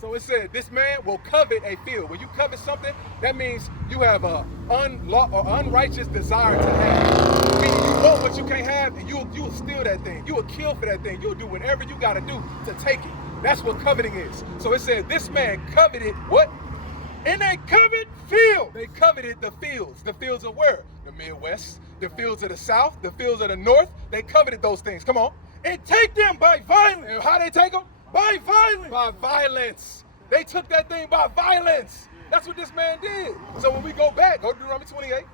So it said, this man will covet a field. When you covet something, that means you have a unrighteous desire to have. Meaning you want what you can't have, and you'll steal that thing. You will kill for that thing. You'll do whatever you got to do to take it. That's what coveting is. So it said, this man coveted what? In a coveted field. They coveted the fields. The fields of where? The Midwest, the fields of the South, the fields of the North. They coveted those things. Come on. And take them by violence. And how they take them? By violence. By violence. They took that thing by violence. That's what this man did. So when we go back, go to Deuteronomy 28.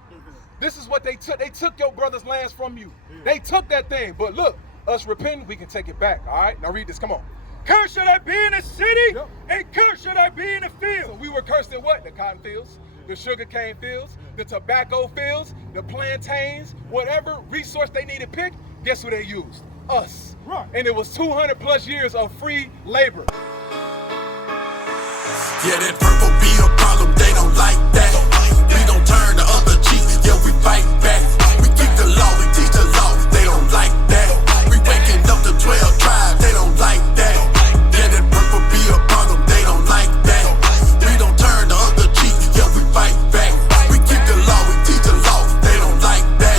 This is what they took. They took your brother's lands from you. They took that thing. But look, us repenting, we can take it back. All right? Now read this. Come on. Cursed should I be in the city, and cursed should I be in the field. So we were cursed in what? The cotton fields, the sugarcane fields, the tobacco fields, the plantains, whatever resource they needed picked, guess who they used? Us. Right. And it was 200 plus years of free labor. Yeah, that purple be a problem, they don't like that. We don't turn the other cheek, yeah, we fight back. We keep the law, we teach the law, they don't like that. We waking up the 12 tribes, they don't like that. Yeah, that purple be a problem, they don't like that. We don't turn the other cheek, yeah, we fight back. We keep the law, we teach the law, they don't like that.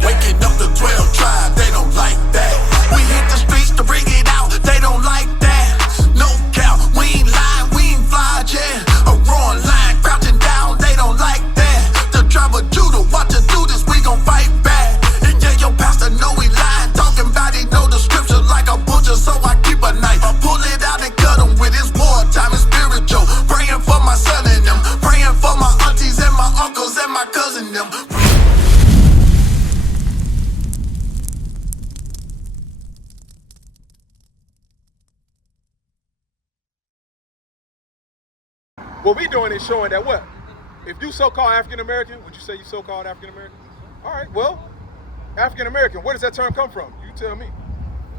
Waking up the 12 tribes, they don't like that. We hit the streets to bring it out, they don't like that. No count, we ain't lying, we ain't fly, yeah. A roaring lion crouching down, they don't like that. The tribe of Judah, watch us do this, we gon' fight back. And yeah, your pastor know we lying, talking about he know the scripture like a butcher, so I keep a knife. I pull it out and cut him with his wartime and spiritual. Praying for my son and them, praying for my aunties and my uncles and my cousin them. What we doing is showing that what? If you so-called African-American, would you say you so-called African-American? All right, well, African-American, where does that term come from? You tell me.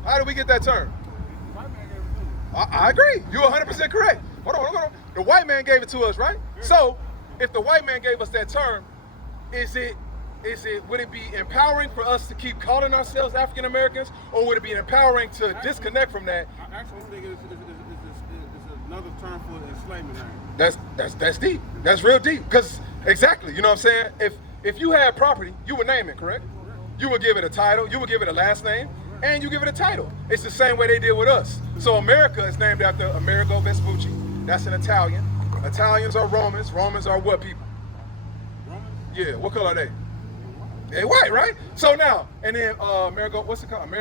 How did we get that term? I agree. You're 100% correct. Hold on. The white man gave it to us, right? So, if the white man gave us that term, would it be empowering for us to keep calling ourselves African-Americans, or would it be empowering to disconnect from that? Actually, I think it's another term for enslavement. That's deep. That's real deep. Because exactly, you know what I'm saying? If you had property, you would name it, correct? You would give it a title, you would give it a last name, and you give it a title. It's the same way they did with us. So America is named after Amerigo Vespucci. That's an Italian. Italians are Romans. Romans are what people? Romans? Yeah, what color are they? They're white, right? So now, and then Amerigo, what's it called?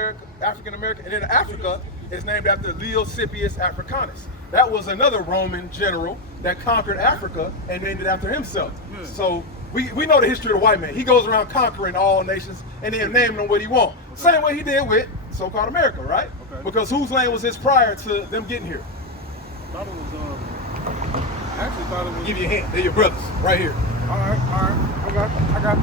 African American. And then Africa is named after Leosipius Africanus. That was another Roman general that conquered Africa and named it after himself. Yeah. So we know the history of the white man. He goes around conquering all nations and then naming them what he wants. Okay. Same way he did with so-called America, right? Okay. Because whose land was his prior to them getting here? I thought it was, I actually thought it was... Give you a hint. They're your brothers, right here. All right. I got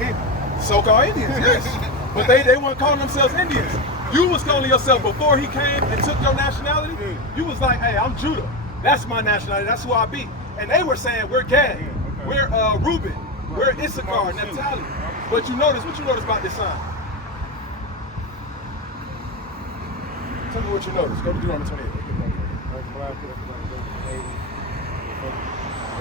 it. So-called Indians, yes. But they weren't calling themselves Indians. You was calling yourself before he came and took your nationality. Yeah. You was like, hey, I'm Judah. That's my nationality. That's who I be. And they were saying, we're Gad. Yeah, okay. We're Reuben. We're Issachar, Naphtali. But you notice, what you notice about this sign? Tell me what you notice. Go to Deuteronomy 28.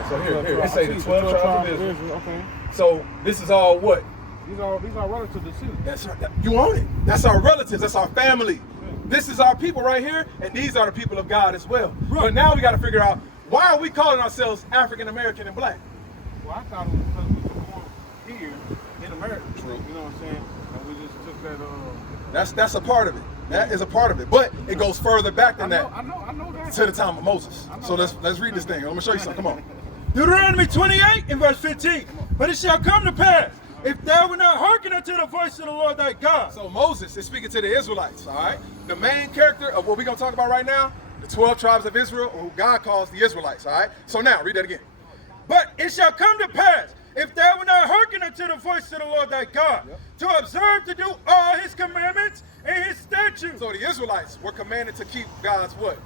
So here, it say the 12 tribes of Israel. Okay. So this is all what? These are relatives to the city. That's you own it. That's our relatives. That's our family. This is our people right here, and these are the people of God as well. Right. But now we got to figure out, why are we calling ourselves African American and black? Well, I thought it was because we were born here in America. True. You know what I'm saying? And we just took that. That's a part of it. That is a part of it. But it goes further back than that. I know that. To the time of Moses. So let's read this thing. Let me show you something. Come on. Deuteronomy 28 and verse 15. But it shall come to pass, if thou wilt not hearken unto the voice of the Lord thy God. So Moses is speaking to the Israelites, all right? The main character of what we're going to talk about right now, the 12 tribes of Israel, who God calls the Israelites, all right? So now, read that again. But it shall come to pass, if thou wilt not hearken unto the voice of the Lord thy God, to observe to do all his commandments and his statutes. So the Israelites were commanded to keep God's what?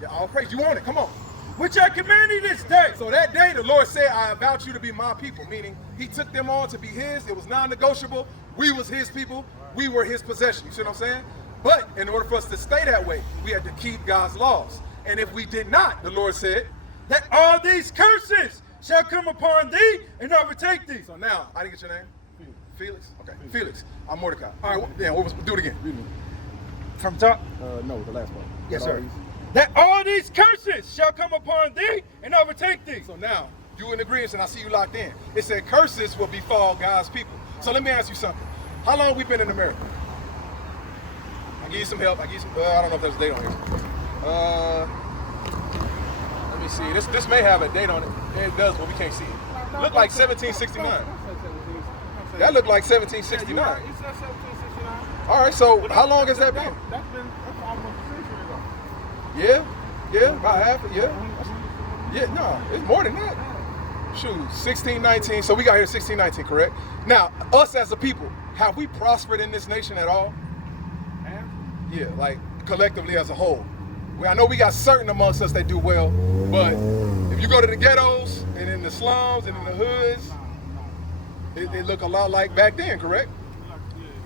Yeah, all praise. You want it. Come on. Which I command thee this day. So that day the Lord said, I avouch you to be my people, meaning he took them on to be his. It was non-negotiable. We was his people. We were his possession. You see what I'm saying? But in order for us to stay that way, we had to keep God's laws. And if we did not, the Lord said, that all these curses shall come upon thee and overtake thee. so now, I didn't get your name? Felix? Okay, Felix. I'm Mordecai. All right, yeah, do it again. From top. No, the last part. Yes, sir. That all these curses shall come upon thee and overtake thee. So now, you in agreement, and I see you locked in. It said curses will befall God's people. So let me ask you something. How long we been in America? I give you some help. I don't know if there's a date on here. Let me see. This may have a date on it. It does, but we can't see it. Look like 1769. That looked like 1769. Yeah, it says 1769. All right, so how long has that been? That's almost a century ago. Yeah, about half. Yeah, no, it's more than that. Shoot, 1619. So we got here 1619, correct? Now, us as a people, have we prospered in this nation at all? Yeah, like collectively as a whole. I know we got certain amongst us that do well, but if you go to the ghettos and in the slums and in the hoods, it look a lot like back then, correct?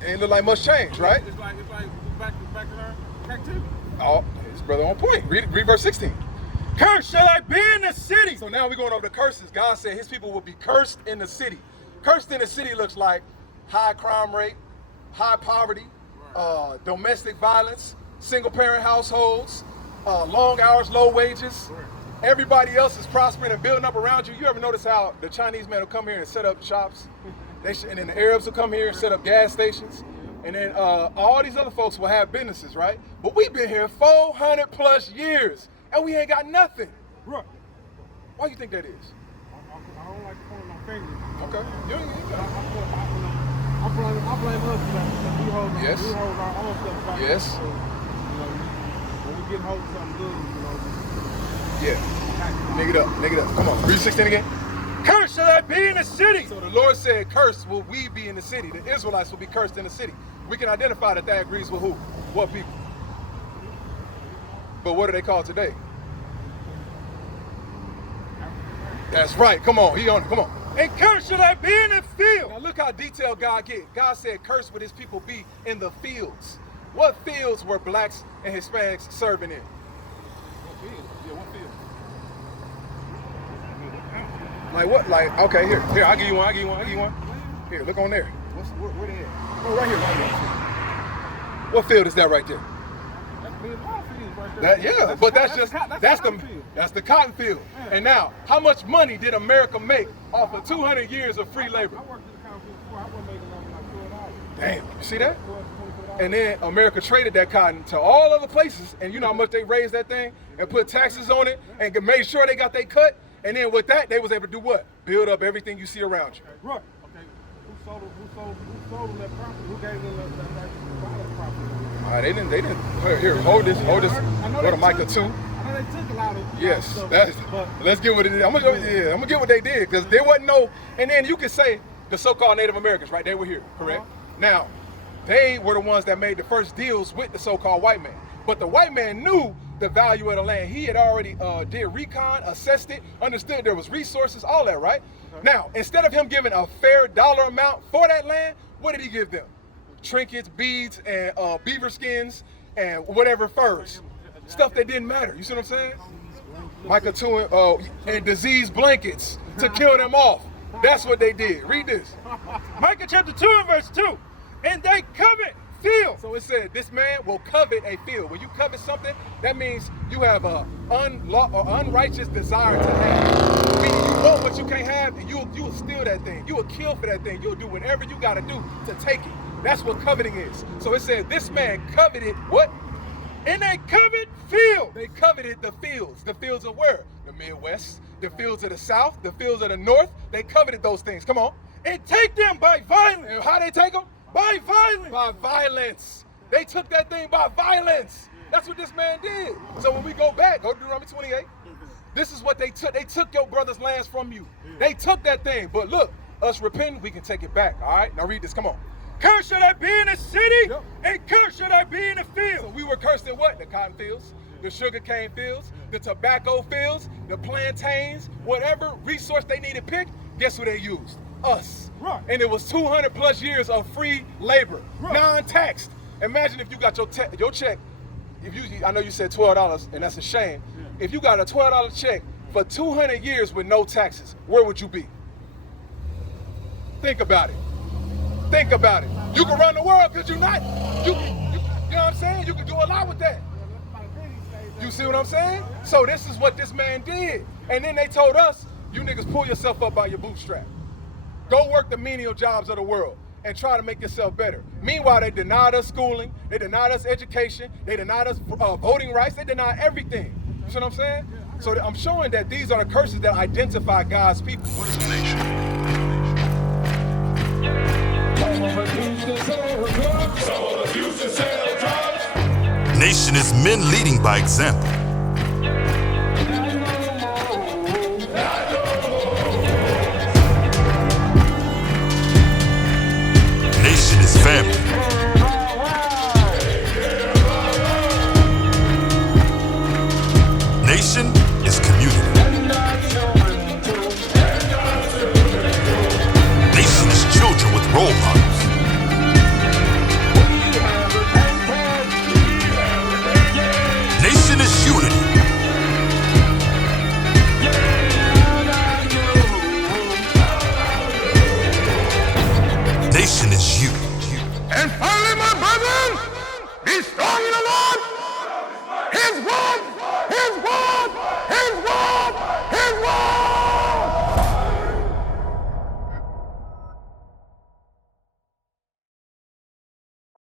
And it look like much change, right? It's like back in our captivity. Oh, his brother on point. Read verse 16. Cursed shall I be in the city. So now we're going over the curses. God said his people will be cursed in the city. Cursed in the city looks like high crime rate, high poverty, domestic violence, single parent households, long hours, low wages. Everybody else is prospering and building up around you. You ever notice how the Chinese men will come here and set up shops? And then the Arabs will come here and set up gas stations. And then all these other folks will have businesses, right? But we've been here 400 plus years and we ain't got nothing. Right. Why do you think that is? I don't like pointing my finger. Okay. I blame us because we hold Yes. we hold our own stuff back. Yes. So, when we get hold of something good, Yeah. Nigga it up. Come on. Read 16 again. Cursed shall I be in the city. So the Lord said, cursed will we be in the city. The Israelites will be cursed in the city. We can identify that agrees with who? What people? But what are they called today? That's right. Come on. He on it. Come on. And cursed shall I be in the field. Now look how detailed God get. God said, cursed would his people be in the fields. What fields were blacks and Hispanics serving in? What fields? Yeah, what fields? Like what? Like, okay, here, I'll give you one. Here, look on there. Where they at? Oh, right here. What field is that right there? That's the cotton field. Yeah. And now, how much money did America make off of 200 years of free labor? I worked at the cotton field before. I wasn't making nothing like $12. Damn, you see that? And then America traded that cotton to all other places, and you know how much they raised that thing and put taxes on it and made sure they got their cut. And then with that, they was able to do what? Build up everything you see around you. Right. Okay. Who sold them that property? Who gave them that property? They didn't. Here, hold this. Go to Micah 2. I know they took a lot of Yes, stuff, let's get what it is. I'm gonna get what they did, because there wasn't no. And then you could say the so-called Native Americans, right? They were here, correct? Now, they were the ones that made the first deals with the so-called white man. But the white man knew the value of the land. He had already did recon, assessed it, understood there was resources, all that, right? Okay. Now, instead of him giving a fair dollar amount for that land, what did he give them? Trinkets, beads, and beaver skins, and whatever furs. Stuff that didn't matter. You see what I'm saying? Micah 2 and disease blankets to kill them off. That's what they did. Read this. Micah chapter 2 and verse 2. And they covet field. So it said, this man will covet a field. When you covet something, that means you have a unrighteous desire to have. Meaning you want what you can't have, and you will steal that thing. You will kill for that thing. You'll do whatever you got to do to take it. That's what coveting is. So it said, this man coveted what? And they covet field. They coveted the fields. The fields of where? The Midwest, the fields of the South, the fields of the North. They coveted those things. Come on. And take them by violence. And how they take them? By violence. By violence. They took that thing by violence. That's what this man did. So when we go back, go to Deuteronomy 28. This is what they took. They took your brother's lands from you. They took that thing. But look, us repenting, we can take it back. All right? Now read this. Come on. Cursed should I be in the city, and cursed should I be in the field. So we were cursed in what? The cotton fields, the sugar cane fields, the tobacco fields, the plantains, whatever resource they needed picked, guess who they used? Us. Right. And it was 200 plus years of free labor, non-taxed. Imagine if you got your check, I know you said $12, and that's a shame. If you got a $12 check for 200 years with no taxes, where would you be? Think about it. Think about it. You can run the world, could you not? You know what I'm saying? You can do a lot with that. You see what I'm saying? So this is what this man did. And then they told us, you niggas pull yourself up by your bootstrap. Go work the menial jobs of the world and try to make yourself better. Meanwhile, they denied us schooling, they denied us education, they denied us voting rights, they denied everything. You see what I'm saying? So I'm showing that these are the curses that identify God's people. What is the nation? Nation is men leading by example. Nation is family. Nation